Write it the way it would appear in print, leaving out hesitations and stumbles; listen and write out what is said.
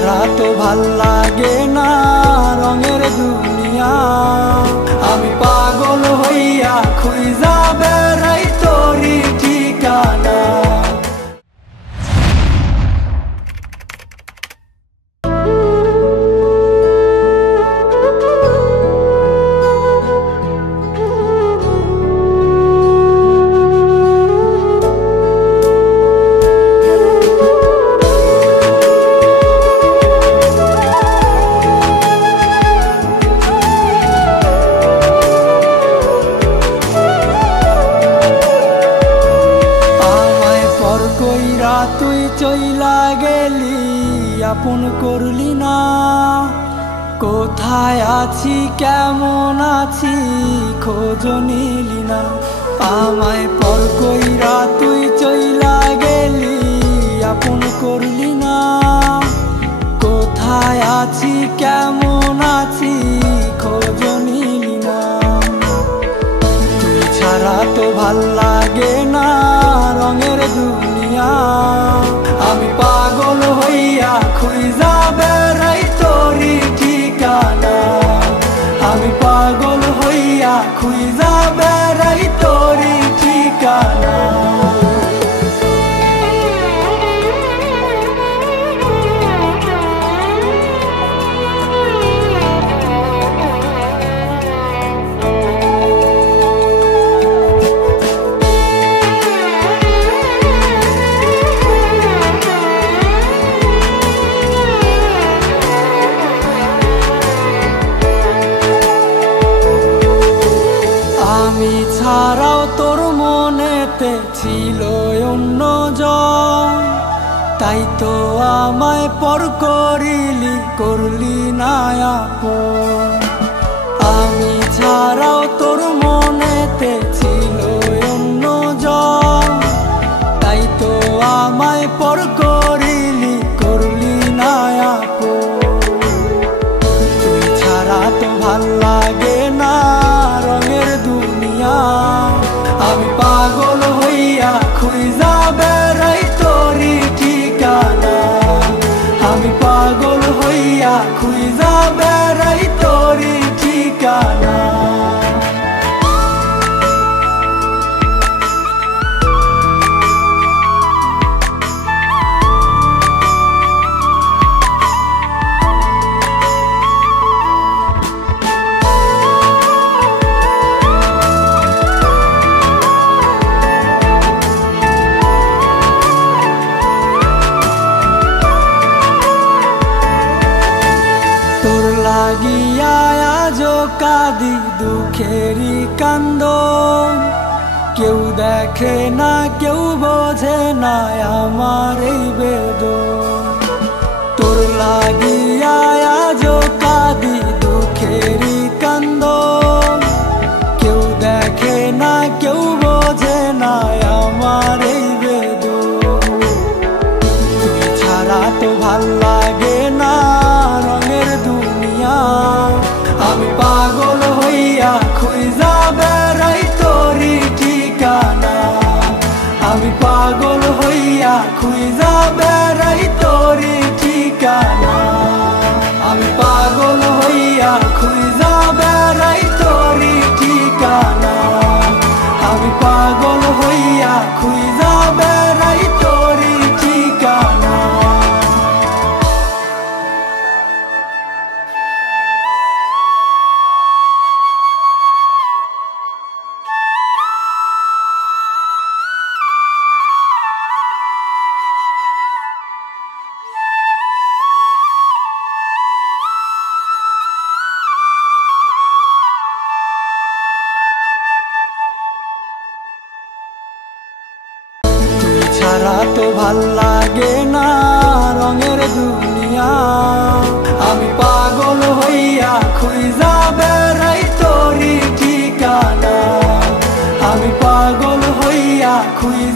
ছাড়া তো ভাল লাগে না রঙের দুনিয়া। আমি পাগল হইয়া খুঁজা বেড়াই তোরি ঠিকানা। তুই চইলা গেলি আপন করলি না, কোথায় আছি কেমন আছি খোঁজ নিলি না। আমায় পর কইরা তুই চইলা গেলি আপন করলি না, কোথায় আছি কেমন আছি খোঁজ নিলি না। তুই ছাড়া তো ভাল লাগে না রঙের দুনিয়া। আমি পাগল হইয়া খুঁজা বেড়াই তোরি ঠিকানা। আমি পাগল হইয়া খুঁজা বেড়াই তোরি ঠিকানা। আমি ছাড়াও তোর মনেতে ছিল অন্যজন, তাই তো আমায় পর করলি না আপন। আমি ছাড়াও তোর মনেতে ছিল অন্যজন, তাই তো আমায় পর করলি না আপন। তুই ছাড়া তো ভাল লাগে না রঙের দুনিয়া। আমি পাগল হইয়া খুঁজা বেড়াই তোরি ঠিকানা। আমি পাগল হইয়া খুঁজা বেড়াই তোরি ঠিকানা। লাগিয়া আজো কাঁদি দুঃখেরই কান্দন, কেউ দেখে না কেউ বোঝে না আমার এই বেদন। তোর লাগিয়া আজো কাঁদি দুঃখেরই কান্দন, কেউ দেখে না কেউ বোঝে না আমার এই বেদন। তুই ছাড়া তো ভাল লাগে না রঙের দুনিয়া। আমি পাগল হইয়া খুঁজা বেড়াই তোরি ঠিকানা। আমি পাগল হইয়া খুঁজা বেড়াই তোরি ঠিকানা। আমি পাগল হইয়া খুঁজা বেড়াই তোরি ঠিকানা। আমি পাগল হইয়া খুঁজা বেড়াই তোরি ঠিকানা। ছাড়া তো ভাল লাগে না রঙের দুনিয়া। আমি পাগল হইয়া খুঁজা বেড়াই তোরি ঠিকানা। আমি পাগল হইয়া খুঁজা